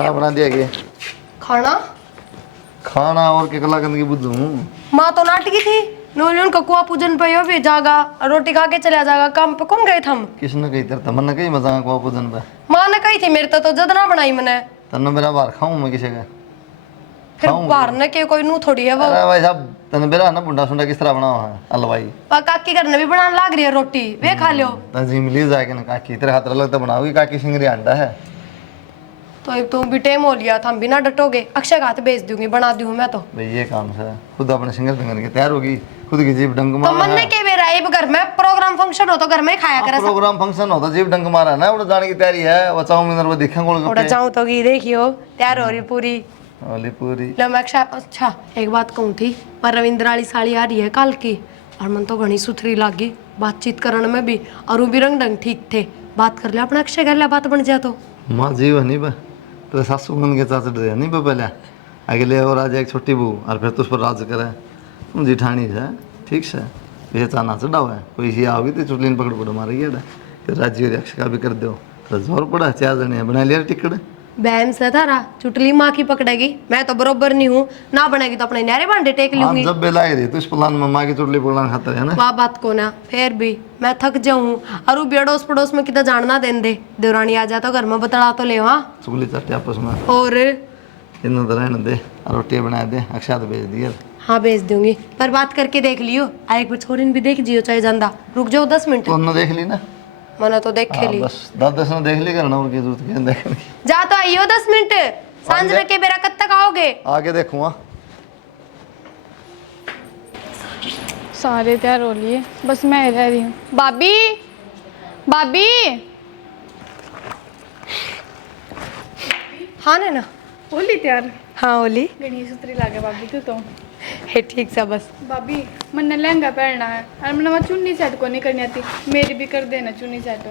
खाना बना दिया गया। खाना खाना और के कला गंदगी बुद्धू। माँ तो नाटकी थी, नोलियन का कुआ पूजन पे यो भी जागा, रोटी खा के चला जाएगा। काम पे कौन गए थम? किसने कही तेरे मन कही मजाक को पूजन पे? माँ ने कही थी मेरे तो जद ना बनाई मैंने। तन्ने मेरा बार खाऊं मैं किसी का? फिर बाहर ने के कोई नू थोड़ी है वो। अरे भाई साहब तन्ने मेरा ना बुंडा सुंडा किस तरह बनावा है हलवाई? काकी घर ने भी बनाने लाग रही है रोटी, वे खा लियो। तंजीम ली जाके ना काकी तेरे हाथ लगता बनाओगी काकी सिंगरी अंडा है। तो अब तुम भी टेम हो लिया, हम बिना डटोगे अक्षय का हाथ भेज दूंगी, बना दूं मैं तो। भाई ये काम से खुद अपने सिंगर फिंगर के तैयार होगी, खुद की जीभ डंक तो मारा मन ने के बेरा ये घर में प्रोग्राम फंक्शन हो तो घर में खाया करे। प्रोग्राम फंक्शन होता जीभ डंक मारा ना उड़ जाने की तैयारी है। वो चाऊमीन और वो दिखेंगे गोलगप्पे। उड़ा जाऊं तो की देखियो तैयार हो रही पूरी वाली पूरी। ले मैं अक्षय अच्छा एक बात कहूं थी, पर रविंद्र वाली साड़ी आ रही है कल की और मन तो घनी सुथरी लागी, बातचीत करने में भी और भी रंग ढंग ठीक थे। बात कर ले अपना अक्षय कर ले, बात बन जाए तो। माँ जीव है नहीं बा तो सासू बन के चाचड़ दे नहीं बा पहले अगले और आज एक छोटी बहू और फिर तो उस पर राज करे तुम जिठानी है ठीक से ये चाना चढ़ाओ है कोई ही आओगी तो चुटलीन पकड़ पकड़ मारेगी तो राज्य और अक्षय का भी कर दो तो जोर पड़ा 4 जने बना लिया टिकट। बहन से थारा चुटली माँ की पकड़ेगी, मैं तो बरोबर नहीं हूँ ना, बनेगी तो अपने नारे बांधे टेक लूंगी। जब बेला रही तो इस प्लान में माँ की चुटली पकड़ना खाता है ना। वाह बात को ना फिर भी मैं थक जाऊँ और वो बेड़ोस पड़ोस में कितना जानना देन दे, देवरानी आ जाए तो घर में बतला तो ले। वहाँ चुगली चट्टे आपस में और इन रहने दे और रोटी बना दे अक्षय तो भेज दिया। हाँ भेज दूंगी, पर बात करके देख लियो, एक बार छोरीन भी देख जियो चाहे जानदा। रुक जाओ 10 मिनट। तो देख ली ना? मैंने तो देख ली बस 10 ने देख ली करना और की जरूरत क्या देखने की। जा तो आइयो 10 मिनट, सांझ के बेरा कब तक आओगे? आगे देखूंगा। सारे तैयार हो लिए, बस मैं रह रही हूँ। भाभी भाभी हाँ ना होली तैयार हाँ ओली गणेश सूत्री लागे भाभी तू तो है ठीक सा बस। भाभी मैंने लहंगा पहनना है और मैंने वहाँ चुन्नी सेट को नहीं करनी आती, मेरी भी कर देना चुन्नी सेट।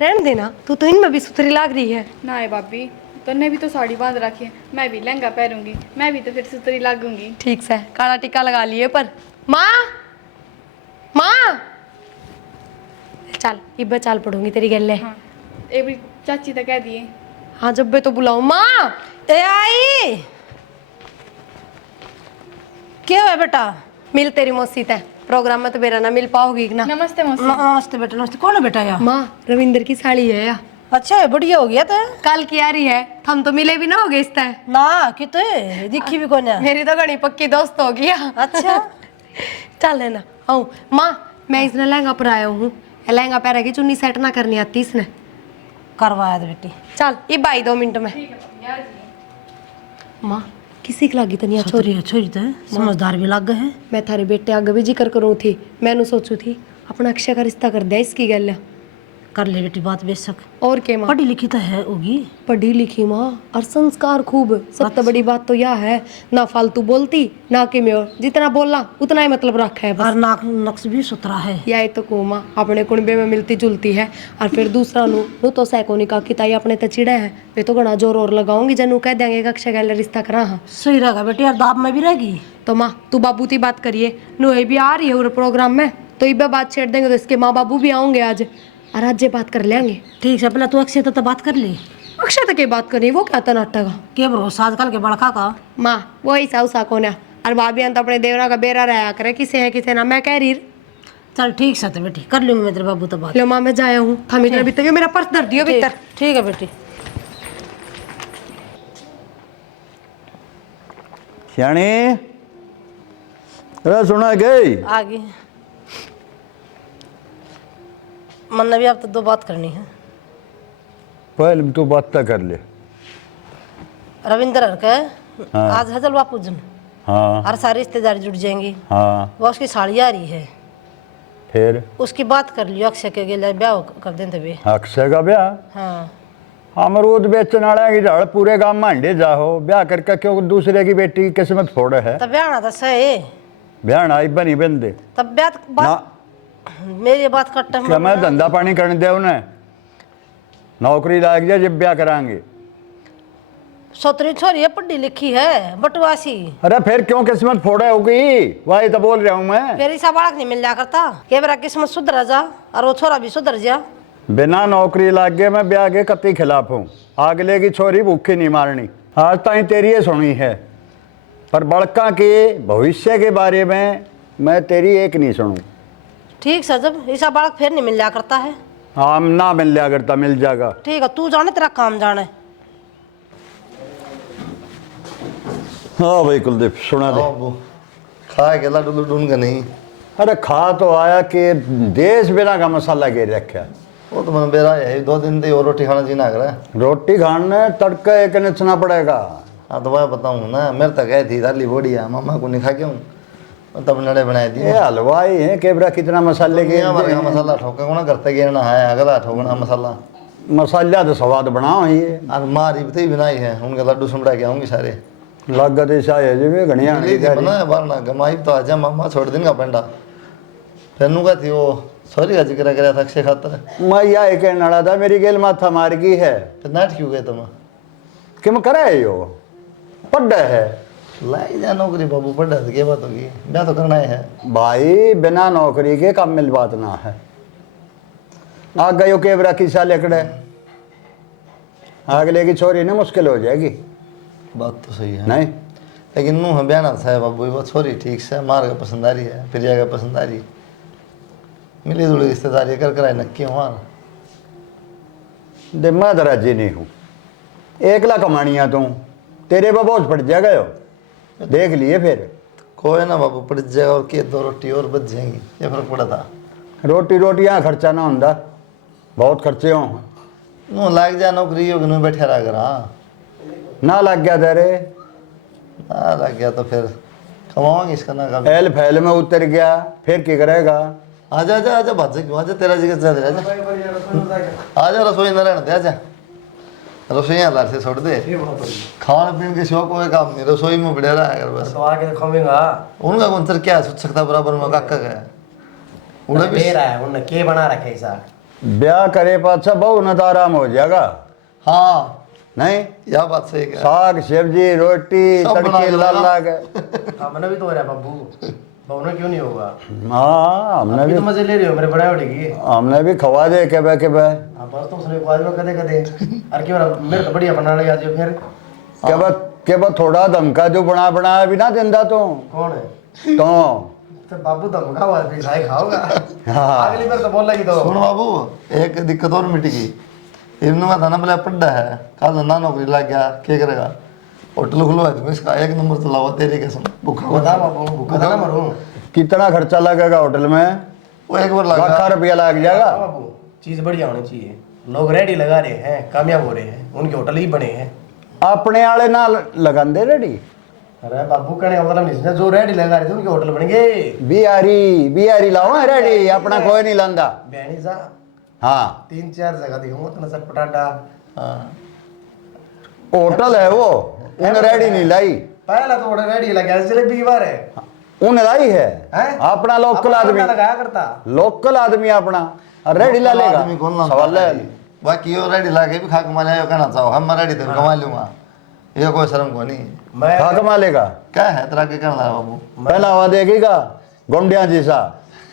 रहने देना, तू तो इनमें भी सुथरी लाग रही है। ना है भाभी, तो ने भी तो साड़ी बांध रखी है, मैं भी लहंगा पहनूंगी, मैं भी तो फिर सुतरी लागूंगी। ठीक से काला टिक्का लगा लिए पर माँ माँ चल इब्बे चाल पढ़ूंगी तेरी गले। हाँ एक भी चाची तो कह दिए। हाँ जब बे तो बुलाऊं माँ। ए आई क्या है बेटा? मिल तेरी मौसी ते प्रोग्राम में तो बेरा ना मिल पाओगी ना। नमस्ते मौसी। नमस्ते बेटा नमस्ते। कौन है बेटा यार? माँ रविंद्र की साड़ी है या अच्छा है बढ़िया हो गया तो। कल की आ रही है, हम तो मिले भी ना हो गए इस तरह। ना कि तो दिखी भी कौन है? मेरी तो घनी पक्की दोस्त हो गया। अच्छा चल है ना हाँ माँ मैं इसने लहंगा पर आया हूँ, लहंगा पहनेगी चुन्नी सेट ना करनी आती इसने। करवाया दे बेटी। चल ये बाई 2 मिनट में। माँ किसी की लागी तो नहीं छोरी छोरी तो समझदार भी लग गए हैं। मैं थारे बेटे आगे भी जिक्र करूँ थी, मैंने सोचू थी अपना अक्षय का रिश्ता कर दिया इसकी गल। कर ले बेटी बात बेशक। और के माँ पढ़ी लिखी तो है होगी। पढ़ी लिखी माँ और संस्कार खूब, सबसे बड़ी बात तो यह है ना फालतू बोलती ना कि मैं जितना बोलना उतना ही मतलब रखा है बस। और नाक नक्श भी सुथरा है। यह तो को माँ अपने कुणबे में मिलती जुलती है और फिर दूसरा नू तो सैकोनी का कि ताई अपने तो चिड़े है, वे तो घना जोर और लगाऊंगी जनू कह देंगे कि अक्षय गल रिश्ता करा। हाँ सही रहेगा बेटी यार, दाब में भी रहेगी। तो माँ तू बाबू की बात करिए, नो ये भी आ रही है उस प्रोग्राम में तो ये बात छेड़ देंगे तो इसके माँ बाबू भी आऊंगे आज और आज ये बात कर लेंगे। ठीक है पहले तू अक्षय तो बात कर ली। अक्षय तक ये बात करनी वो क्या था नाटक क्या भरोसा आजकल के बड़का का। माँ वही साउसा को ना और भाभी अंत अपने देवरा का बेरा रहा करे किसे है किसे ना, मैं कह रही। चल ठीक से तो बेटी कर लूंगी मैं तेरे बाबू तो बात। लो माँ मैं जाया हूँ, हम इधर भीतर मेरा पर्स धर दियो भीतर। ठीक है बेटी। सियाणी अरे सुना गई आ गई। मन ने भी अब तो 2 बात करनी है। पहले तू बात तक कर ले। रविंद्र के हाँ। आज है जलवा पूजन। हाँ हर सारी रिश्तेदारी जुट जाएंगी। हाँ वो उसकी साड़ी आ रही है, फिर उसकी बात कर लियो अक्षय के लिए ब्याह कर दें तभी। अक्षय का ब्याह? हाँ अमरूद बेचने वाला की झाड़ पूरे गांव में अंडे जाओ ब्याह करके क्यों दूसरे की बेटी की किस्मत फोड़े है। तब ब्याह ना था सही ब्याह आई बनी बंदे तब ब्याह ना बात मेरी बात कट्टा क्या मैं धंधा पानी करने दे उन्हें नौकरी लाग जाए जब ब्याह कराएंगे। सोतरी छोरी है पढ़ी लिखी है बटवासी। अरे फिर क्यों किस्मत फोड़े होगी वही तो बोल रहा हूँ मैं। फिर ऐसा बालक नहीं मिल जा करता के मेरा किस्मत सुधर जा और वो छोरा भी सुधर जा। बिना नौकरी लागे मैं ब्याह के कत्ती खिलाफ हूँ। अगले की छोरी भूखी नहीं मारनी। आज ताई तेरी ये सुनी है, पर बड़का के भविष्य के बारे में मैं तेरी एक नहीं सुनूं। ठीक से जब ऐसा बालक फिर नहीं मिल जाया करता है। हाँ, ना मिल जाया करता, मिल जाएगा। ठीक है, तू जाने तेरा काम जाने। हाँ भाई कुलदीप सुना दे। बाबू खा के लड्डू ढूंढ के नहीं। अरे खा तो आया कि देश बिना का मसाला गिर रखा। वो तो मैंने बेरा है 2 दिन से और रोटी खाना जीना कर। रोटी खाने तड़का एक नचना पड़ेगा। हाँ तो मैं बताऊँ ना, मेरे तक गई थी दाली बोड़िया, मामा को नहीं खा के हूँ तब नड़े बनाए दिए। ये हलवाई है केबरा कितना मसाले के मसाला ठोका को ना करते गिरना है, अगला ठोकना मसाला मसाला तो स्वाद बनाओ ये। और मारी भी तो बनाई है, उनके लड्डू सुमड़ा के आऊँगी सारे लागत ऐसा है जी वे घनिया बना बारना गमाई तो आजा मामा छोड़ दिन का पेंडा तेनू का थी वो सॉरी का जिक्र कराया था अक्षय खातर। मैं यह कहने वाला था मेरी गेल माथा मार गई है। तो नाट क्यों गए तुम? कि मैं करा है यो पढ़ है लाई जा नौकरी बाबू, पढ़ा तो क्या बात होगी, ब्याह तो करना ही है भाई। बिना नौकरी के काम मिल बात ना है। आ गयो केबरा किसा लेकड़े अगले की छोरी ना मुश्किल हो जाएगी। बात तो सही है नहीं लेकिन नू हम बयाना था बाबू, ये बात छोरी ठीक से मार का पसंद आ रही है, फिर जाएगा पसंद आ रही, मिली जुली रिश्तेदारी कर कराए नक्की हमार दे। मैं तो राजी नहीं हूँ, एकला कमानिया तू तेरे पर बोझ पड़ जाएगा यो, देख लिए फिर। कोई ना बाबू पड़ जाएगा, और के 2 रोटी और बच जाएंगी, ये फर्क पड़ा था। रोटी यहाँ खर्चा ना होंदा, बहुत खर्चे हों। नू लाग जा नौकरी होगी, नू बैठे रहा कर। हाँ ना लग गया तेरे ना लग गया तो फिर कमाओगे इसका ना कभी। एल फैल में उतर गया फिर क्या करेगा? आजा आजा आजा भाज क्यों, आजा तेरा जिगर चल आजा आजा, रसोई ना रहने दे, आजा रसोई यहाँ से छोड़ दे। खान पीन के शौक हुए काम नहीं, रसोई में बढ़िया रहा है बस। तो आगे तो खमेगा उनका कौन सर क्या सोच सकता बराबर में काका गया उन्हें भी। दे रहा है उन्होंने के बना रखे ऐसा। ब्याह करे पाछा बहु न तो आराम हो जाएगा। हाँ नहीं यह बात सही है। साग सब्जी रोटी सब बना तड़के के लाल लाना। लाग। हमने भी तो हो रहा है बाबू, बहुना क्यों नहीं होगा? हाँ हमने अभी भी तो मजे ले रहे हो मेरे बड़ा उठेगी। हमने भी खवा दे के बे हाँ बस तो उसने बाद में कदे कदे अरे क्यों मेरे तो बढ़िया बना ले आज फिर। के बा थोड़ा धमका जो बना भी ना जिंदा तो कौन है? तो बाबू तो मुखा हुआ है खाए खाओगा। हाँ। अगली बार तो बोल लगी तो सुन बाबू एक दिक्कत और मिट गई। इवन में था ना बोला पड्डा है कल ना नौकरी लग गया क्या करेगा? होटल खुलवा दूंगा इसका, 1 नंबर चलाओ तेरी कसम। भूखा बता बाबू भूखा था ना मरूं। कितना खर्चा लगेगा होटल में? वो एक बार लगा लाख रुपया लग जाएगा। हाँ बाबू चीज बढ़िया होनी चाहिए, लोग रेडी लगा रहे हैं, कामयाब हो रहे हैं, उनके होटल ही बने हैं। अपने आले ना लगांदे रेडी। अरे बाबू कहने का मतलब नहीं, जो रेडी लगा रहे थे उनके होटल बन गए। बिहारी लाओ रेडी, अपना कोई नहीं लांदा। बहनी सा हाँ 3-4 जगह दिखाऊंगा तो नसर पटाटा। हाँ होटल है वो, उन्हें रेडी नहीं लाई। पहला तो ऑर्डर रेडी लगा जलेबी की बार है उन्हें लाई है हैं? अपना लोकल अपना आदमी, लगाया करता लोकल आदमी अपना रेडी ला लेगा। आदमी कौन लाता सवाल है। बाकी वो रेडी ला के भी खा कमा लिया कहना चाहो हम रेडी थे कमा लूंगा, ये कोई शर्म को नहीं। मैं खा कमा लेगा। क्या है तेरा के करना है बाबू? पहला हुआ देखेगा गुंडिया जैसा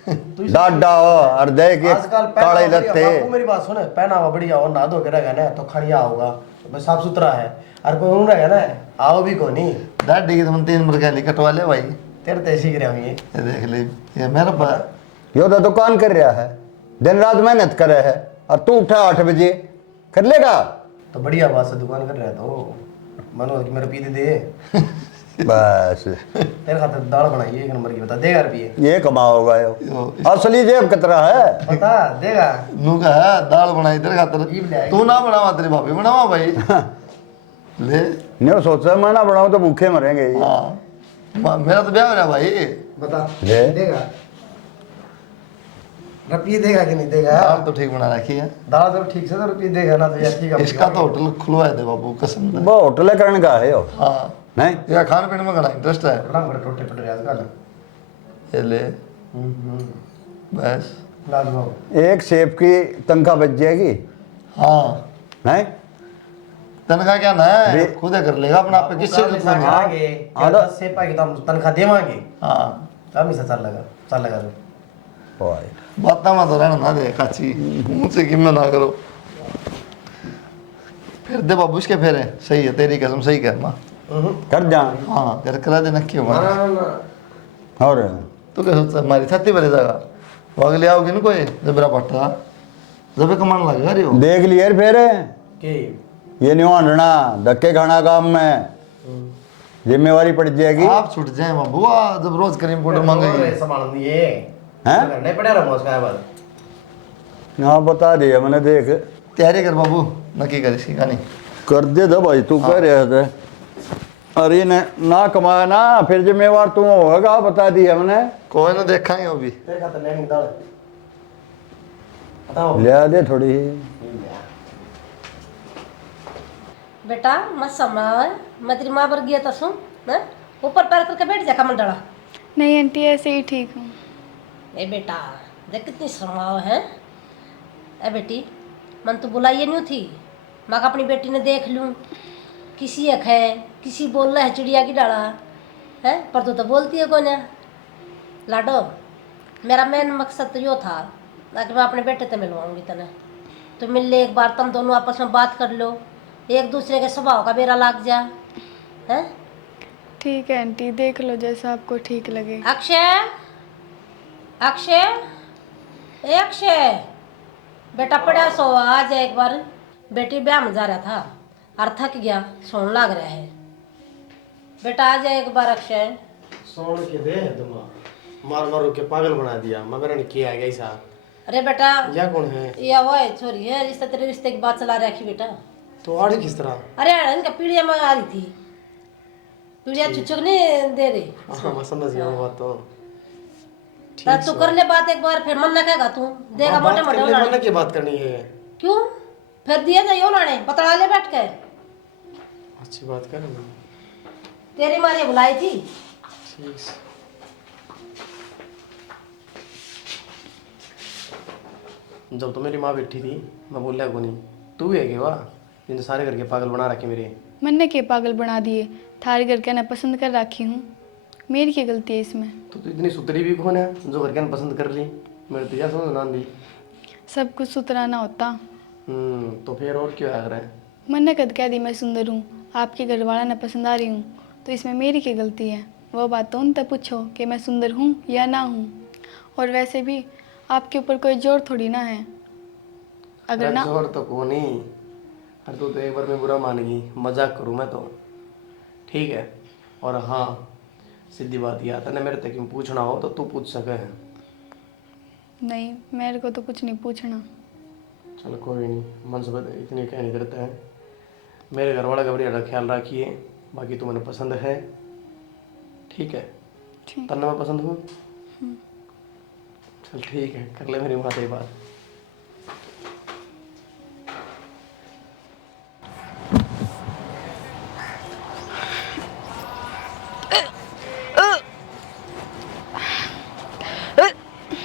डाडा हो और देख आजकल काले पहनावा लत्ते। बाबू मेरी बात सुने, पहनावा बढ़िया हो, नहा धो के रहेगा ना तो खड़िया होगा, तो साफ सुथरा है। और कोई उन रहेगा ना आओ भी को नहीं दाढ़ी की तुम 3 नंबर का कटवा ले भाई। तेरे तो ऐसे ही रहे होंगे। ये देख ले ये मेरा यो तो दुकान कर रहा है, दिन रात मेहनत करे है, और तू उठा 8 बजे कर लेगा। तो बढ़िया बात से दुकान कर रहा है तो मनो कि मेरे पीते दे बस तेरे खाते दाल बनाइए 1 नंबर की, बता देगा रुपये? ये कमाओगा यो। असली जेब कतरा है। बता देगा? नू का है दाल बनाई तेरे खातर, ईब ले आई। तू ना बनावा तेरी भाभी बनावा भाई। ले नहीं सोचा मैं ना बनाऊं तो भूखे मरेंगे ये। हाँ मेरा तो ब्याह हो रहा भाई। बता ले। देगा रुपये देगा कि नहीं देगा? दाल तो ठीक बना रखी है, दाल जब ठीक से तो रुपये देगा ना तो यार ठीक है। इसका तो होटल खुलवा दे बाबू कसम से। वो होटल करने का है यो। हाँ नहीं या खान पीने में बड़ा इंटरेस्ट है। बड़ा बड़ा टोटे पट रहे आजकल। ये ले बस। लाजवाब। एक सेब की तनख्वाह बच जाएगी। हाँ नहीं तनख्वाह क्या ना है खुद कर लेगा अपना आप पे, किससे पैसा खाएंगे क्या 10 से पाएगी तो हम तनख्वाह देवांगे। हाँ कम ही से चल लगा तो ओए बात में तो रहना ना दे काची मुझसे किम्मे ना करो। फिर दे बाबू इसके फेरे सही है तेरी कसम सही कह माँ। कर जा। हाँ तेरे करा दे नक्की हो और तू क्या सोचता है हमारी छाती भरे जाएगा वो अगले आओगे ना कोई जबरा पट्टा जब कमान लगेगा रे वो। देख लिए फिर के ये नहीं हंडना धक्के खाना काम में जिम्मेवारी पड़ जाएगी। आप छूट जाए माँ बुआ जब रोज करीम पाउडर मांगेगी सामान दिए हैं नहीं पड़ा रहा उसका बार। हाँ बता दिया मैंने देख तैयारी कर बाबू नक्की कर इसकी कहानी। कर दे दो भाई तू कह रहा था। अरे ना कमाया ना फिर जिम्मेवार तू होगा बता दिया मैंने। कोई ना देखेंगे अभी। तेरे खातर लेने दाल बताओ ले दे थोड़ी। बेटा मत समाओ, मैं तेरी माँ बर गया था सुन ना, ऊपर पैर करके बैठ जा कमर डाला। नहीं आंटी ऐसे ही ठीक हूँ। ए बेटा देख कितनी शर्माओ है। ए बेटी मन तो बुलाइए नहीं थी, मैं अपनी बेटी ने देख लूँ किसी एक है किसी बोल रहा है चिड़िया की डाला है, पर तू तो बोलती है कौन है। लाडो मेरा मेन मकसद तो यो था ताकि मैं अपने बेटे से मिलवाऊंगी तने, तो मिल ले एक बार, तुम दोनों आपस में बात कर लो, एक दूसरे के स्वभाव का बेरा लाग जा है। ठीक है आंटी देख लो जैसा आपको ठीक लगे। अक्षय अक्षय ए अक्षय बेटा पड़ा सो आ जा एक बार। बेटी ब्याह में जा रहा था और थक गया सोने लग रहा है। बेटा आ जा एक बार अक्षय। सोन के दे तुम मार मारो के पागल बना दिया मगर ने किया है ऐसा। अरे बेटा यह कौन है? यह वो है छोरी है रिश्ते तेरे रिश्ते की बात चला रखी बेटा। तो आड़ी किस तरह? अरे इनका पीढ़िया में आ रही थी, पीढ़िया चुचुक नहीं दे रही। हाँ मैं समझ गया वो बात। तो तू कर ले बात एक बार, फिर मन न कहेगा तू देगा मोटे मोटे उलाने। मन की बात करनी है। क्यों फिर दिया जाइए उलाने बतला ले बैठ के। अच्छी बात कर तेरी माँ ने बुलाई थी। ठीक। जब तो मेरी माँ बैठी थी मैं बोल को नहीं तू है कि वाह जिन सारे घर के पागल बना रखे मेरे। मैंने के पागल बना दिए, थारे घर के ना पसंद कर रखी हूँ, मेरी क्या गलती है इसमें। तो इतनी सुतरी भी कौन है जो घर के पसंद कर ली? मेरे तो यह समझ ना दी। सब कुछ सुतराना होता। तो फिर और क्यों आ रहा है? मैंने कद कह दी मैं सुंदर हूँ, आपके घर वाला ना पसंद आ रही हूँ, तो इसमें मेरी क्या गलती है। वो बात तो उनसे पूछो कि मैं सुंदर हूँ या ना हूँ। और वैसे भी आपके ऊपर कोई जोर थोड़ी ना है। अगर ना जोर तो को नहीं। अरे तू तो एक बार में बुरा मान गई, मजाक करूँ मैं तो ठीक है। और हाँ सीधी बात यह आता ना मेरे तक क्यों पूछना हो तो तू पूछ सके है। नहीं मेरे को तो कुछ नहीं पूछना। चल कोई नहीं, मन से इतनी क्या नहीं करता है। मेरे घर वाला का बढ़िया ख्याल रखिए, बाकी तो मैंने पसंद है ठीक है। ठीक। तन्ना मैं पसंद हूँ। चल ठीक है कर ले मेरी माँ से बात।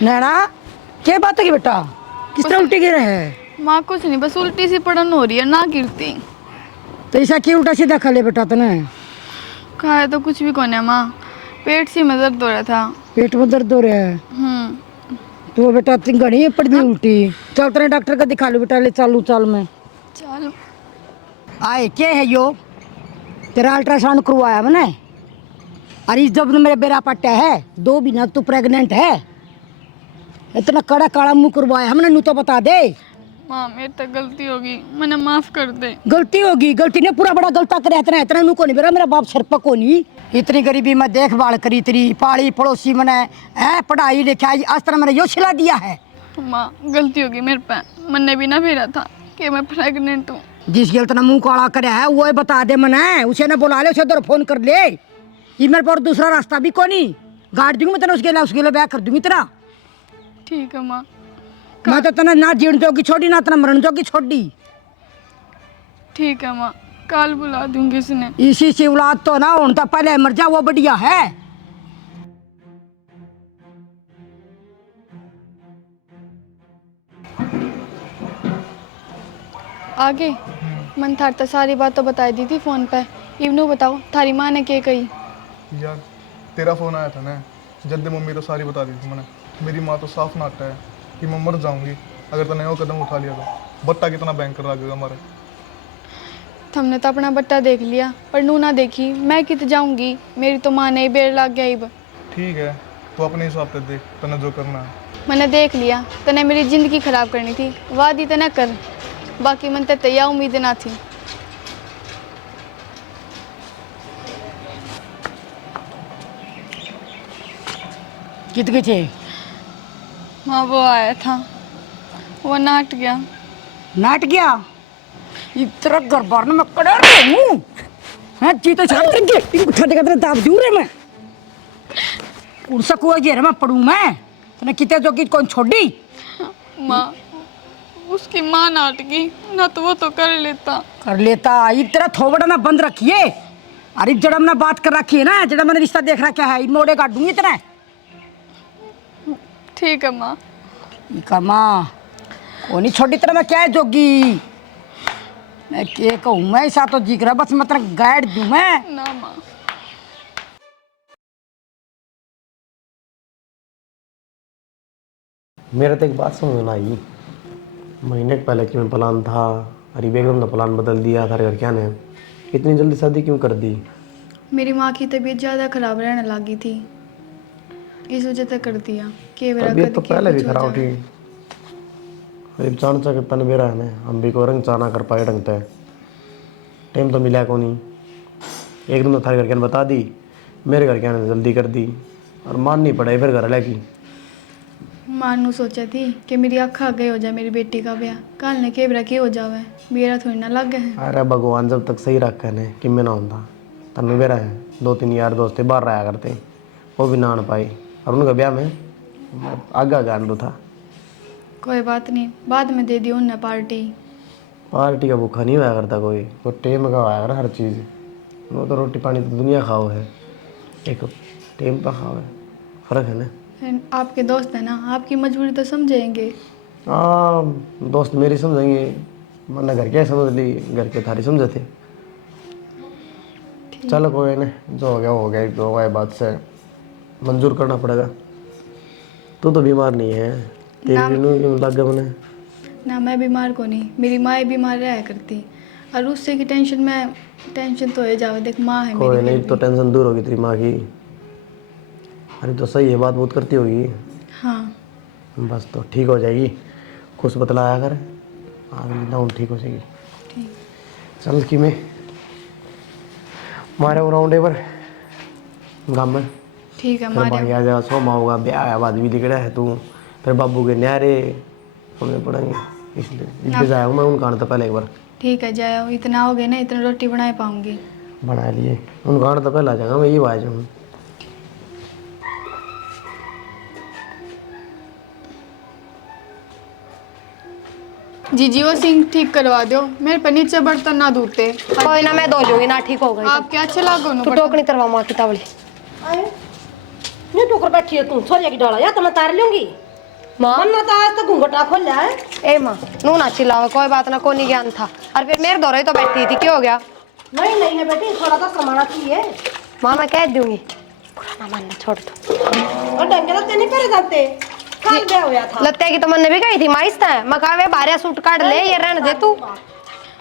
नैना क्या बात है कि बेटा किस तरह उल्टी गिर है? माँ कुछ नहीं, बस उल्टी सी पड़न हो रही है ना गिरती। तो ऐसा क्यों उल्टा सीधा खा ले बेटा तने? खाया तो कुछ भी कौन है माँ, पेट से में दर्द हो रहा था। पेट में दर्द हो रहा है तो बेटा घड़ी पड़ गई उल्टी। चल तेरे डॉक्टर का दिखा लो बेटा, ले चालू चाल में चलो। आए क्या है यो? तेरा अल्ट्रासाउंड करवाया मैंने, अरे जब मेरे बेरा पट्टा है 2 महीना तू प्रेग्नेंट है, इतना कड़ा काला मुंह करवाया हमने, नू तो बता दे। माँ मेरी तो गलती होगी, मैंने माफ कर दे। गलती होगी, गलती ने पूरा बड़ा गलता करे इतना इतना नू को नहीं मेरा बाप सर पर को नहीं। इतनी गरीबी में देखभाल करी तेरी, पाली पड़ोसी मैंने है पढ़ाई लिखाई आज तरह मैंने यो सिला दिया है। माँ गलती होगी मेरे पे, मैंने भी ना भेजा था कि मैं प्रेग्नेंट हूँ। जिस गलत ने मुंह काला करे है वो बता दे मैंने, उसे ना बुला ले, उसे उधर फोन कर ले। ये मेरे पर दूसरा रास्ता भी को नहीं, गाड़ दूंगी मैं तेना उसके लिए ब्याह कर दूंगी तेरा। ठीक है माँ। मैं तो तना ना जीण जोगी छोड़ी ना तना मरण जोगी छोड़ी। ठीक है माँ, कल बुला दूंगी इसने। इसी से औलाद तो ना होने तो पहले मर जा, वो बढ़िया है। आगे मन थार तो सारी बात तो बता दी थी फोन पे, इवनू बताओ थारी माँ ने क्या कही? यार तेरा फ़ोन आया था ना, जब मम्मी तो सारी बता दी थी मैंने। मेरी माँ तो साफ नाटा है, कि मैं मर जाऊंगी अगर तूने वो कदम उठा लिया तो। बट्टा कितना भयंकर लगेगा हमारे। हमने तो अपना बट्टा देख लिया पर नू ना देखी, मैं कित जाऊंगी, मेरी तो माँ ने ही बेर लग गया इब। ठीक है, तो अपने हिसाब से देख तूने जो करना है। मैंने देख लिया, तने मेरी ज़िंदगी ख़राब करनी थी, वादी तो न कर, बाकी मन ते तैयार उम्मीद ना थी। कित के थे? हाँ वो आया था, वो नाट गया। नाट गया? इतना गरबार में कड़ा हूँ हैं जी तो छाड़ देंगे इनको छाड़ देगा तेरे दाब दूर है मैं उनसे कोई जेर में पढ़ूँ मैं तूने कितने जो की कौन छोड़ी माँ, उसकी माँ नाट गई ना, तो वो तो कर लेता इतना थोबड़ा ना बंद रखिए। अरे जड़म ना बात कर रखी है ना, जड़ा मैंने रिश्ता देख रखा है इन मोड़े काट दूंगी इतना। ठीक है माँ। माँ वो नहीं छोड़ी तरह मैं क्या है जोगी, मैं क्या कहूँ मैं ऐसा तो जीक रहा बस मतलब गाइड दूँ मैं ना माँ। मेरा तो एक बात समझ में आई, महीने के पहले कि मैं प्लान था, अरे बेगम ने प्लान बदल दिया था घर क्या ने, इतनी जल्दी शादी क्यों कर दी? मेरी माँ की तबीयत ज़्यादा ख़राब रहने लगी थी, इस वजह से कर दिया कि मेरा तबीयत कद तो के पहले भी कुछ हो खराब जाए। थी, अरे चाण के तन बेरा है ना, हम भी को रंग चाना कर पाए ढंग पे, टाइम तो मिला को नहीं। एकदम तो थारे घर के ने बता दी, मेरे घर के ने जल्दी कर दी और माननी पड़े फिर घर वाले की। मानू सोचा थी कि मेरी आँख आगे हो जाए मेरी बेटी का ब्याह, कल ने केबरा के हो जावे, मेरा थोड़ी ना लग है। अरे भगवान जब तक सही रखा ने कि मैं ना होता तब में बेरा है, 2-3 यार दोस्त बाहर रहा करते, वो भी ना पाए और उनका ब्याह में आगा गान था। कोई बात नहीं, बाद में दे दी उनने पार्टी। पार्टी का भूखा नहीं हुआ करता कोई, वो टेम का हुआ कर हर चीज़। वो तो रोटी पानी तो दुनिया खाओ है, एक टेम पर खाओ है, फ़र्क है ना। आपके दोस्त है ना, आपकी मजबूरी तो समझेंगे। हाँ दोस्त मेरी समझेंगे, वरना घर क्या समझ ली, घर के थारी समझे थे। चलो कोई ना, जो हो गया, एक दो बात से मंजूर करना पड़ेगा। तू तो बीमार नहीं है, तेरी क्यों लग गया मैंने? ना मैं बीमार को नहीं, मेरी माँ ही बीमार रहा करती, और उससे की टेंशन तो हो जावे, देख माँ है कोई मेरी। नहीं, तो टेंशन दूर होगी तेरी माँ की। अरे तो सही है, बात बहुत करती होगी। हाँ बस तो ठीक हो जाएगी, कुछ बतलाया कर, आगे डाउन ठीक हो जाएगी। चल कि मैं मारे राउंड पर गाँव में ठीक है। फिर भाई आ जाएगा, सोमा होगा, ब्याह बाद भी लिखड़ा है तू, फिर बाबू के न्यारे होने पड़ेंगे, इसलिए इधर आया हूँ मैं उनका तो पहले एक बार। ठीक है जाओ, इतना हो गया ना, इतना रोटी बना पाऊंगी। बना लिए उनका तो पहले आ जाऊँगा मैं, ये आ जाऊँ। जीजी वो सिंक ठीक करवा दो, मेरे पर नीचे बर्तन ना धोते। कोई ना, मैं धो लूंगी ना, ठीक हो गई। आप क्या चला गो तू टोकनी करवा माँ की तावली। नहीं टोकर बैठी है तू, छोरिया की डाला या तो मैं तार लूंगी। माँ मन्ना तो आज तक घूंघटा खोल लिया है। ए माँ नू ना चिल्लाओ, कोई बात ना, कोई नहीं ज्ञान था। और फिर मेरे दौरे तो बैठी थी, क्या हो गया? नहीं है बेटी, थोड़ा तो समाना चाहिए। माँ मैं कह दूंगी, बुरा ना मानना, छोड़ दो। और डंगे लत्ते नहीं करे जाते, कल ब्याह होया था। लत्ते की तो मन भी गई थी माइस्ता है, मकावे बारे सूट काट ले, ये रहने दे तू।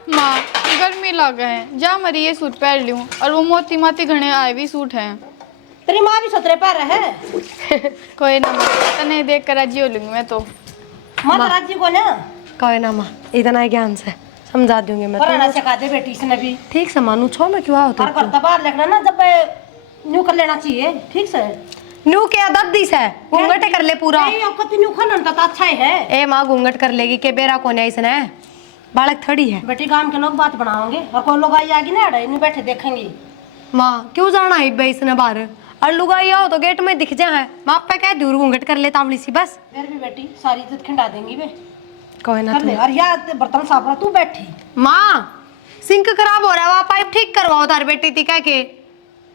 माँ गर्मी लग है, जा मरी ये सूट पहन लूँ, और वो मोती माती घने आए भी सूट हैं। तेरी माँ भी सतरे पैर है। कोई ना माँ, तने देख कर राजी हो लूंगी मैं तो। माँ राज्य को ना कोई ना माँ, इतना ज्ञान से समझा दूंगी मैं पराना सिखा दे बेटी इसने भी। ठीक से मानू, छो मैं क्यों होता और करता बाहर लगना ना, जब न्यू कर लेना चाहिए, ठीक से। न्यू क्या दद्दी से घूंघट कर ले पूरा। नहीं अब कति न्यू खाना तो अच्छा ही है। ए माँ घूंघट कर लेगी के बेरा कोने इसने, बालक थड़ी है। बेटी गांव के लोग बात बनाओगे और कोई लोग आई आगे ना अड़े नहीं बैठे देखेंगे। माँ क्यों जाना है बे इसने बाहर, और लुगाई आओ तो गेट में दिख जाए। माँ पे क्या दूर घूंघट कर ले तावली सी बस। फिर भी बेटी सारी इज्जत खिंडा देंगी वे। कोई ना कर ले और यार बर्तन साफ रहा, तू बैठी। माँ सिंक खराब हो रहा है, वहाँ पाइप ठीक करवाओ तार बेटी थी क्या के,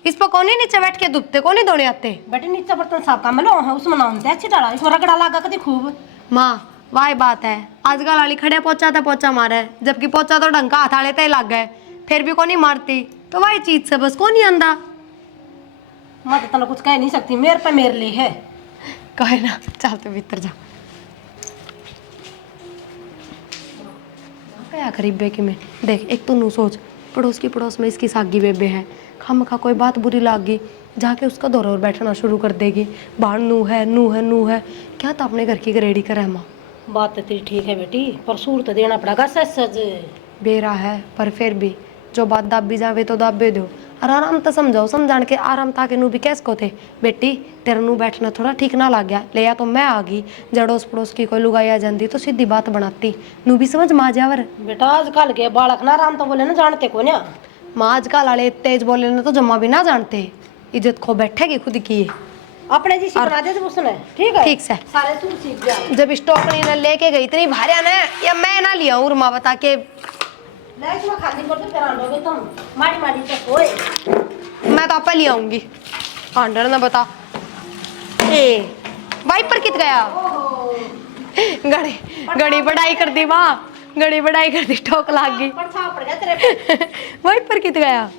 इस पर कौन नीचे बैठ के दुबते, कौन धोने आते। बेटी नीचे बर्तन साफ का मिलो है, उसमें ना होते अच्छी डाला, इसमें रगड़ा लगा कभी खूब। माँ वाही बात है, आजकल वाली खड़े पोचा था पोचा मारे, जबकि पोचा तो ढंग का हाथ आले ते लग गए, फिर भी कोनी मारती, तो वही चीज से बस कोनी आंदा। मैं तो तना कुछ कह नहीं सकती, मेरे पे मेरे लिए है। कहे ना, चल तू भीतर जा। क्या करीब बे कि मैं देख, एक तो नू सोच, पड़ोस की पड़ोस में इसकी सागी बेबे है, खाम खा कोई बात बुरी लाग गई, जाके उसका दौर और बैठना शुरू कर देगी, बाहर नू है नू है नू है। क्या तो अपने घर की गरेडी करे माँ। बात तो तेरी ठीक है बेटी, पर सूर तो देना पड़ेगा सच सच। बेरा है पर फिर भी जो बात दाबी जावे तो दाबे दो, और आराम तो समझाओ, समझान के आराम ताके नू भी कैस को थे बेटी, तेरा नू बैठना थोड़ा ठीक ना लग गया ले, या तो मैं आ गई जड़ोस पड़ोस की कोई लुगाई आ जाती तो सीधी बात बनाती, नू भी समझ माँ जावर। बेटा आजकल के बालक ना आराम तो बोले ना जानते को ना। माँ आजकल वाले तेज बोले ना तो जम्मा भी ना जानते, इज्जत खो बैठेगी खुद की। अपने जी बना दे तो उसने, ठीक है ठीक से सारे तू सीख जा। जब स्टोकरी ने लेके गई इतनी भारी ना, या मैं ना लिया हूँ माँ बता के, नहीं तुम्हें खाली कर दो फिर लोगे तुम मारी मारी तक होए। मैं तो आप ले आऊंगी अंडर ना बता। ए वाइपर कित गया, गड़ी गड़ी बढ़ाई कर दी वाह, गड़ी बढ़ाई कर दी, ठोक लाग गई। पड़ गया तेरे पे। वाइपर कित गया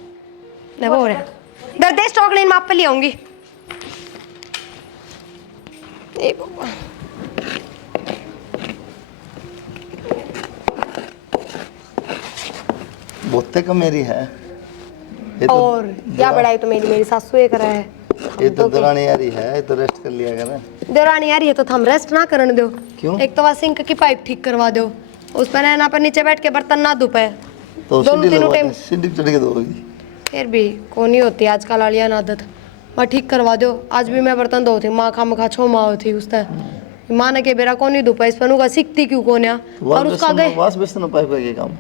ले वो रे, दर्द स्टॉक लेन माप पे ले आऊंगी। ए बाबा बोते का मेरी है ये और क्या बढ़ाई तो मेरी सासू ये करा है। ये तो दरानी यारी है, ये तो रेस्ट कर लिया कर। देरानी आ रही है तो हम रेस्ट ना करने दो। क्यों? एक तो वहाँ सिंक की पाइप ठीक करवा दो, उस पर नैना पर नीचे बैठ के बर्तन ना धुपे, तो दोनों तीनों टाइम। सीढ़ी चढ़ के दोगी फिर भी को नहीं होती आजकल वाली ना आदत, वहाँ ठीक करवा दो। आज भी मैं बर्तन धो थी, माँ खा मखा छो माँ होती उस तरह, माँ ने के बेरा को नहीं धुपा, इस पर सीखती क्यों कोन्या। और उसका गए वाश बेसन पाइप का ये काम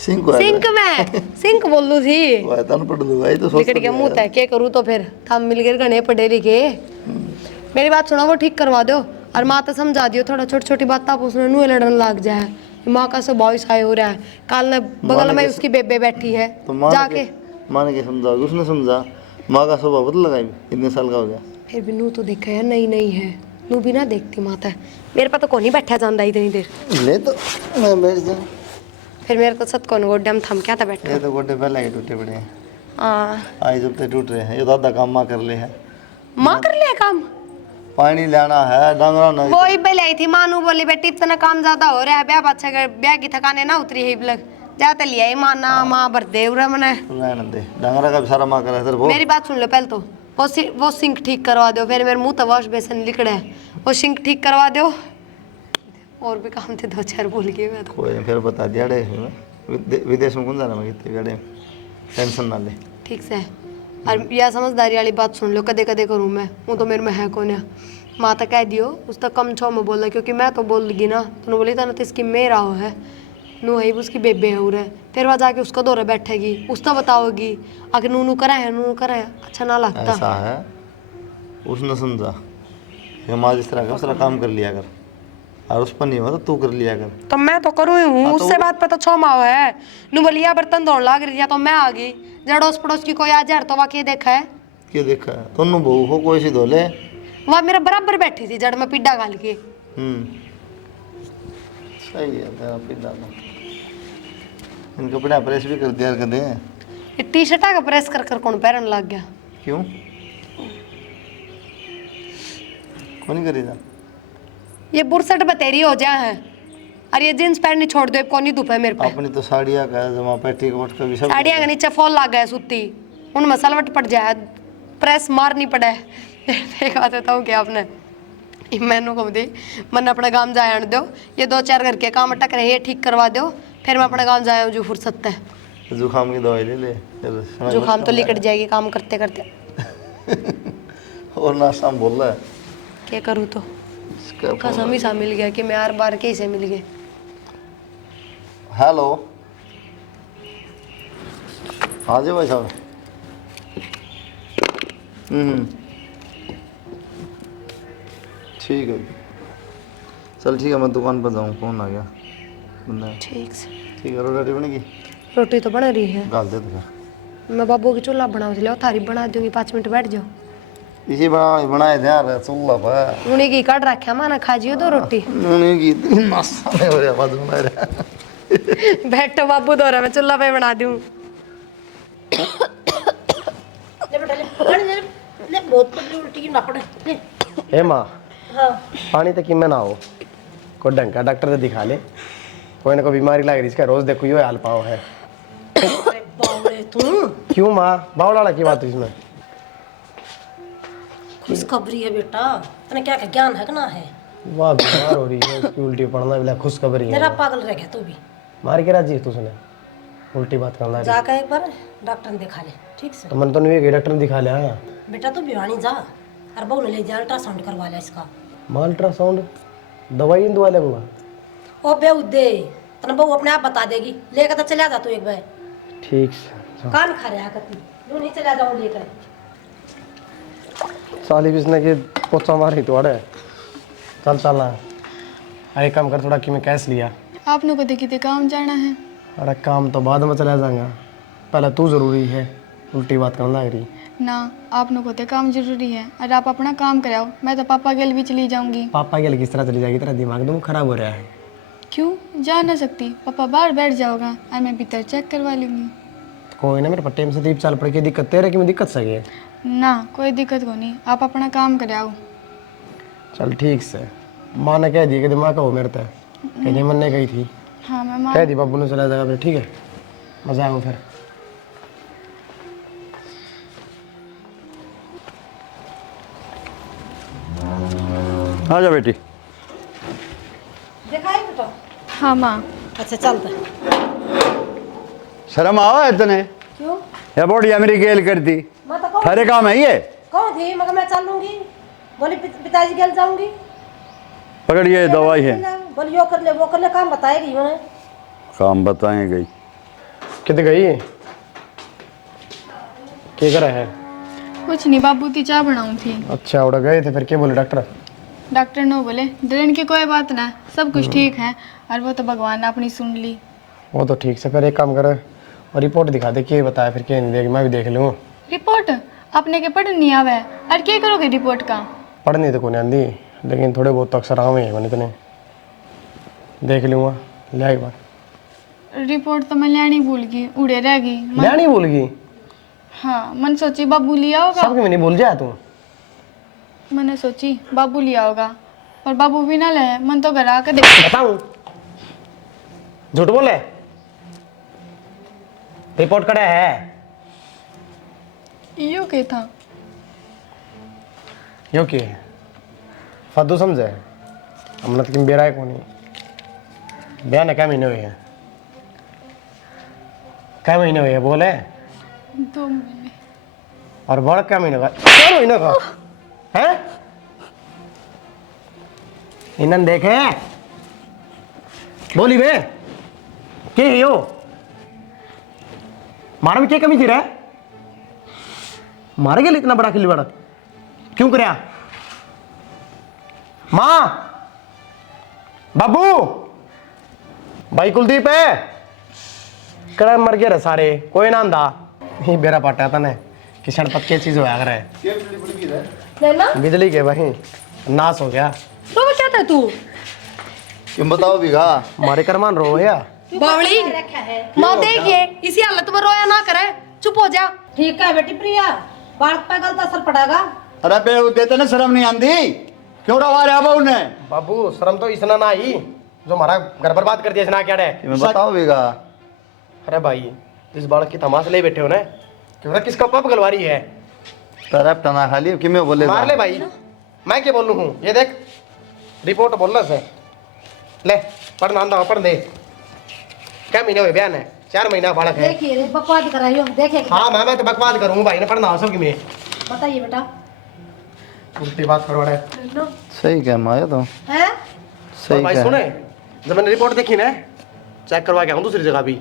सिंक में सिंक बोल लू थी वो है तन पड़ दूंगा ये तो सोच लिकड़ के मुंह है क्या करूँ तो फिर हम मिलकर गणे पढ़े लिखे। मेरी बात सुनो, वो ठीक करवा दो और माँ तो समझा दियो, थोड़ा छोटी छोटी बात आप उसने नुए लड़न लग जाए। माँ का स्वभाव ऐसा हो रहा है, काल ने बगल में उसकी बेबे बैठी है तो माँ जाके माँ ने समझाओगे, उसने समझा, माँ का स्वभाव बदल लगा इतने साल का हो गया। फिर भी नू तो देखा है नई नई है, नू भी ना देखती माता, मेरे पास तो कौन ही बैठा जाता इतनी देर। ले तो मैं बैठ जाऊँ, फिर मेरे को सत कौन गोड्डे में थम क्या था बैठा। ये तो गोड्डे पहले ही टूटे पड़े हैं, हाँ आज जब तक टूट रहे हैं, ये तो आधा काम माँ कर ले है, माँ कर लिया काम, पानी लाना है डांगरा नहीं। वो ही पहले आई थी मानू बोली बेटी इतना काम ज्यादा हो रहा है, ब्याह बच्चा का ब्याह की थकाने ना उतरी है लग जाते लिया ही माना माँ भर दे उरा मैंने। रहने दे, डांगरा का भी सारा माँ करा वो। मेरी बात सुन लो पहले तो, वो सिंक ठीक करवा दो, फिर मेरे मुंह तो वॉश बेसन लिकड़े है, वो सिंक ठीक करवा दो, और भी काम थे दो चार भूल गए मैं तो। कोई नहीं, फिर बता दिया डे विदेश में कौन जाना मैं कितने गड़े, टेंशन ना ले। ठीक से और यह समझदारी वाली बात सुन लो, कदे कदे करूँ मैं, वो तो मेरे में है कौन है। माँ तो कह दियो उस तक कम छो में बोला, क्योंकि मैं तो बोल लगी ना, तो बोली था ना तो इसकी मेरा हो है नू है उसकी बेबे है उरे, फिर वहाँ जाके उसका दौरे बैठेगी, उसका बताओगी अगर नू करा है नू करा है, अच्छा ना लगता। ऐसा है, उसने समझा कि माँ जिस तरह का उस तरह काम कर लिया कर, और उस पर नहीं हुआ तो तू कर लिया कर। तो मैं तो करूँ ही हूँ, उससे बात पे तो छो माओ है, नू बोलिया बर्तन धोने लग रही है तो मैं आ गई, जड़ोस पड़ोस की कोई आ जाए तो वाकई देखा है, क्या देखा है दोनों बहू को कोई सी धो ले। वहाँ मेरा बराबर बैठी थी जड़ में पिड्डा गाल के। सही है तेरा पिड्डा तो, इन कपड़े प्रेस भी कर दिया कर दे। ये टी शर्टा का प्रेस कर कर कौन पहनने लग गया। क्यों कौन नहीं करेगा? ये बुरसट बतेरी हो जाए है, और ये जींस पैंट नहीं छोड़ दो, कौन नहीं धूप है मेरे पे। अपनी तो साड़ियाँ का जमा पेटी कोट का भी सब साड़ियाँ के नीचे फॉल लग गया सूती, उनमें सलवट पड़ जाए, प्रेस मारनी पड़े। देखा देता हूँ क्या आपने मैनू कहूँ दी मन अपना काम जाए आने दो, ये दो चार घर के काम अटक रहे ये ठीक करवा दो, फिर मैं अपना काम जाए जो फुर्सत है। जुकाम की दवाई ले ले, जुकाम तो लिकट जाएगी काम करते करते। और नाश्ता बोल रहा है क्या करूँ तो कसम ही सा मिल गया कि मैं हर बार कैसे मिल गए। हेलो हाँ जी भाई साहब। ठीक है चल ठीक है, मैं दुकान पर जाऊँ, फोन आ गया बंदा। ठीक से ठीक है, रोटी बनेगी? रोटी तो बन रही है, डाल दे तो फिर। मैं बाबू की चूल्हा बना लिया, थारी बना दूंगी, 5 मिनट बैठ जाओ। इसी बनाए थे यार चूल्हा पर, उन्हीं की काट रखा माना खा जियो दो रोटी। उन्हीं की इतनी नाश्ता नहीं हो रहा बाजू बना रहा। बैठो बाबू दो रहा मैं चूल्हा पे बना दूं। ले बेटा ले बहुत पतली उल्टी ना पड़े ले। हे माँ हाँ पानी तक कि मैं ना हो, कोई ढंग का डॉक्टर से दिखा ले। कोई ना कोई बीमारी लग रही इसका, रोज देखो यो हाल पाओ है। अरे बावड़े तू, क्यों माँ, बावड़ा की बात है इसमें? खुशखबरी है बेटा, तने क्या ज्ञान है कि ना है? वाह बीमार हो रही है, उसकी उल्टी पड़ना बिला खुशखबरी तेरा है। पागल रह गया तू भी। मार के राजी तू सुने, उल्टी बात करना है। जाकर एक बार डॉक्टर ने दिखा ले, ठीक से। तो मन तो नहीं डॉक्टर ने दिखा लिया। बेटा तू भिवानी जा और बहू ने ले जा, अल्ट्रासाउंड करवा लिया इसका। माँ अल्ट्रासाउंड दवाई दवा लेगा? ओ बेऊ दे, तने बहू अपने आप बता देगी, लेकर तो चला जा तू एक बार। ठीक से कान खा रहा है तू, नहीं चला जाऊँ लेकर। साली बिसने के पोचा मारी तो अरे चल चलना। अरे काम कर थोड़ा कि मैं कैश लिया। आपने को देखी थे काम जाना है। अरे काम तो बाद में चला जाएगा, पहले तू जरूरी है। उल्टी बात करना लग रही ना, आपने को तो काम जरूरी है और आप अपना काम कराओ, मैं तो पापा के लिए भी चली जाऊंगी। पापा के लिए किस तरह चली जाएगी? तेरा दिमाग तो खराब हो रहा है। क्यों जा ना सकती? पापा बाहर बैठ जाओगा और मैं भीतर चेक करवा लूँगी। कोई ना, मेरे पट्टे में से दीप चाल पड़ के दिक्कत तेरे की में दिक्कत सके। ना कोई दिक्कत को नहीं, आप अपना काम कराओ। चल ठीक से, माँ ने कह दी कि दिमाग का हो मेरे तय कहीं मन ने गई थी। हाँ मैं कह दी बाबू ने चला जाएगा फिर, ठीक है मजा आऊँ फिर। आ जा बेटी। देखा है बेटा? हाँ माँ। अच्छा चलता। शर्म आओ इतने, क्यों? ये बढ़िया मेरी गेल कर दी। मैं तो कौन थारे काम है ये? कौन थी? मगर मैं चल लूंगी, बोली पिताजी के जाऊंगी। पकड़िए दवाई है। बोली यो कर ले वो कर ले, काम बताएगी मैंने। काम बताएंगे। कितने गई क्या कर रहा है? कुछ नहीं, बाबू की चाय बनाऊँ थी। अच्छा उड़ गए थे, फिर क्या बोले डॉक्टर? डॉक्टर नो बोले डरने की कोई बात ना, सब कुछ ठीक है और वो तो भगवान ने अपनी सुन ली। वो तो ठीक से, फिर एक काम कर और रिपोर्ट दिखा दे, क्या बताया फिर क्या नहीं देख, मैं भी देख लूँ। रिपोर्ट अपने के पढ़ नहीं आवे और क्या करोगे रिपोर्ट का? पढ़नी तो को नहीं आती, लेकिन थोड़े बहुत तो अक्सर आवे हैं, इतने देख लूँगा। ले एक बार रिपोर्ट तो मैं लेनी भूल गई, उड़े रह गई। लेनी भूल गई? हाँ मन सोची बाबू लिया होगा। सबके में नहीं भूल जाए तू? मैंने सोची बाबू लिया होगा पर बाबू भी ना ले, मन तो घर आकर देख। बताऊं झूठ बोले? रिपोर्ट कड़ा है यो क्या था? यो के फद्दू समझे, हमने तो बेरा है कौन ब्याह ने क्या महीने हुए हैं? क्या महीने हुए हैं बोले? 2 महीने। और बड़ क्या महीने का? 4 महीने का है? इन्हन देखे बोली बे के यो मारा में क्या कमी थी रे? मारे गए इतना बड़ा खिलवाड़ क्यों कर? माँ बाबू भाई कुलदीप है कड़ा मर गए रे सारे, कोई ना आंदा ही बेरा पाटा था ने कि सड़पत के चीज होया करे नैना बिजली के वही नाश हो गया। तो क्या था तू? क्यों बताओ बिगा? मारे करमान रो या बावड़ी माँ देखिए इसी हालत में रोया ना करे, चुप हो जा। ठीक है बेटी प्रिया, बालक पे गलत असर पड़ेगा। अरे बे देते ना शर्म नहीं आंदी, क्यों रवा रहा बाबू ने? बाबू शर्म तो इसना ना आई जो हमारा घर बर्बाद कर दिया इसना क्या है? क्यों बताओ बिगा? अरे भाई इस बालक की तमाश ले बैठे हो ना, क्यों किसका पप गलवारी है? तरफ तना खाली कि मैं बोले मार ले भाई, मैं क्या बोलूं हूँ? ये देख रिपोर्ट बोलना से ले पढ़ ना पढ़ दे। क्या महीने हुए बयान है? 4 महीना बालक है। देखिए रे बकवास कराइयो, देखे हाँ मैं तो बकवास करूँ भाई ने पढ़ना हो सबकी में। बताइए बेटा। उल्टी बात करो रे। सही क्या माया तो हैं? और भाई सही सुने, क्या जब मैंने रिपोर्ट देखी ना चेक करवा के आऊँ दूसरी जगह भी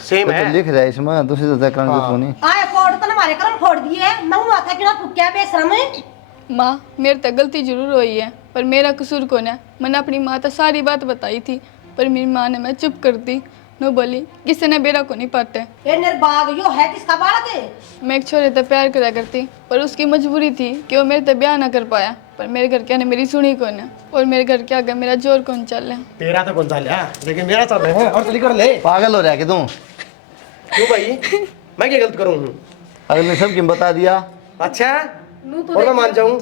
सेम है। तो लिख रहा है इसमें दूसरी जगह करने हाँ। को नहीं। आए फोड़ तो हमारे कर्म फोड़ दिए, मैं माथा किना फुक्या बेशरम है। माँ मेरे तक गलती जरूर हुई है पर मेरा कसूर कौन है? मैंने अपनी माँ तक सारी बात बताई थी पर मेरी माँ ने मैं चुप कर दी। नो बोली किसी ने बेरा को नहीं पाते। ये निर्भाग यो है किसका बालक है? मैं एक छोरे तक प्यार करा करती पर उसकी मजबूरी थी कि वो मेरे तक ब्याह ना कर पाया, पर मेरे घर के ने मेरी सुनी कौन है और मेरे घर के आगे मेरा जोर कौन चल है? तेरा तो कौन सा लिया लेकिन मेरा चल रहा है और जल्दी कर ले। पागल हो रहा है कि तू? क्यों भाई मैं क्या गलत करूँ? अगले सब क्यों बता दिया? अच्छा और मैं मान जाऊँ?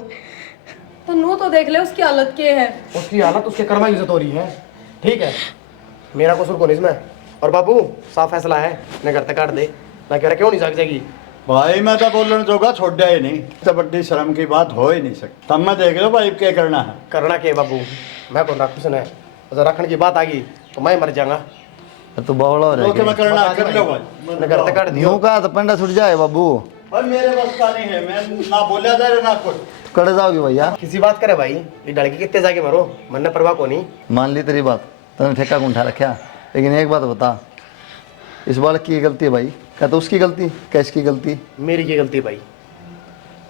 तो नू तो देख ले उसकी हालत क्या है। उसकी हालत उसके कर्मा की इज्जत हो रही है, ठीक है मेरा कसूर कौन इसमें। और बाबू साफ फैसला है, न घर तक काट दे ना, कह रहा क्यों नहीं जाग जाएगी। भाई मैं तो बोलने जोगा छोड़ा ही नहीं, तो बड़ी शर्म की बात हो ही नहीं सकती। तब मैं देख लो भाई क्या करना है। करना क्या है बाबू, मैं कौन राक्षस है, अगर रखने की बात आ गई तो मैं मर जाऊंगा। तू बावड़ा हो तो क्या मैं करना कर लो भाई। न घर तक काट दियो। यूं का तो पंडा छुट जाए बाबू, भाई मेरे बस का नहीं है, मैं ना बोला जा रहा ना कुछ। कड़े जाओगे भैया। किसी बात करे भाई, ये डल के कितने जाके मरो, मन परवाह को नहीं। मान ली तेरी बात, तूने ठेका कौन उठा रखा, लेकिन एक बात बता, इस बालक की गलती है भाई? क्या तो उसकी गलती, क्या इसकी गलती? मेरी ये गलती भाई,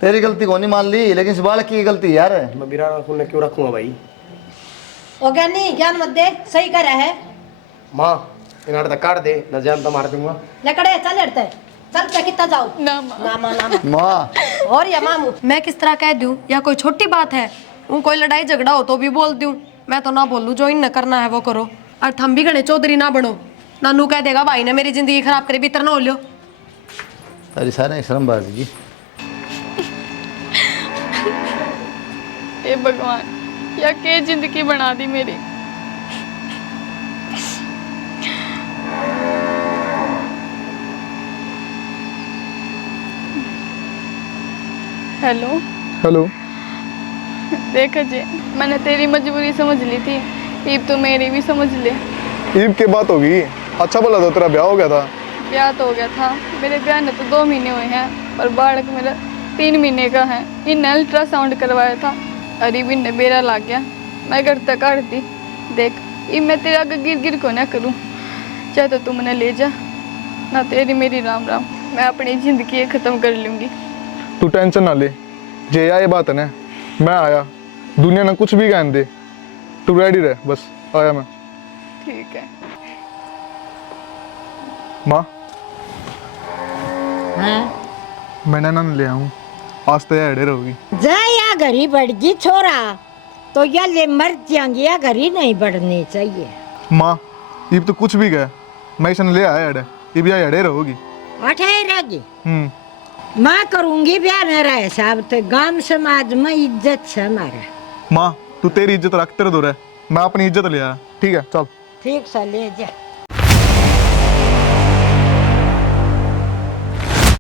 तेरी गलती को नहीं मान ली, लेकिन इस बालक की गलती यार। मैं बिना खून क्यों रखूंगा भाई। ओ ज्ञानी ज्ञान मत दे, सही कर रहा है। माँ इन्हें तक काट दे, न जान तो मार दूंगा। लकड़े चल हटते, चल क्या कितना जाओ ना माँ। ना माँ ना माँ। माँ और या मामू मैं किस तरह कह दूं, या कोई छोटी बात है? वो कोई लड़ाई झगड़ा हो तो भी बोल दूं, मैं तो ना बोलूं, जो इन न करना है वो करो। और थम भी गणे चौधरी ना बनो, नानू कह देगा भाई ने मेरी जिंदगी खराब करी, भीतर ना हो लियो। तेरी सारे श्रम बाजी की। हे भगवान, या के जिंदगी बना दी मेरी। Hello hello. देख अजय, मैंने तेरी मजबूरी समझ ली थी, ईब तो मेरी भी समझ ले। ईद की बात होगी, अच्छा बोला था, तेरा ब्याह हो गया था। ब्याह तो हो गया था, मेरे ब्याह ने तो 2 महीने हुए हैं, पर बालक मेरा 3 महीने का है। इन्हें अल्ट्रासाउंड करवाया था, अरे भी इन्हें बेरा लग गया, मैं घर तक काट दी। देख ये मैं तेरे आगे गिर गिर को ना करूँ, चाहे तो तू मैंने ले जा, ना तेरी मेरी राम राम, मैं अपनी ज़िंदगी ख़त्म कर लूँगी। तू टेंशन ना ले, जे ये बात है ना, मैं आया, दुनिया ने कुछ भी कहने दे, तू रेडी रह, बस आया मैं। ठीक है। माँ हाँ मैंने ना ले आऊँ, आज तो यार डेर होगी। जा या घरी बढ़ गई छोरा, तो या ले मर जाएंगे, या घरी नहीं बढ़नी चाहिए। माँ ये तो कुछ भी गया, मैं इसे ले आया अड़े, ये भी आया डेर होगी। अठे रहेगी, मैं करूंगी ब्याह मेरा हिसाब से, गांव समाज में इज्जत से हमारा। माँ तू तेरी इज्जत रख, तेरे दो रहे, मैं अपनी इज्जत ले आया, ठीक है चल। ठीक सा ले जा।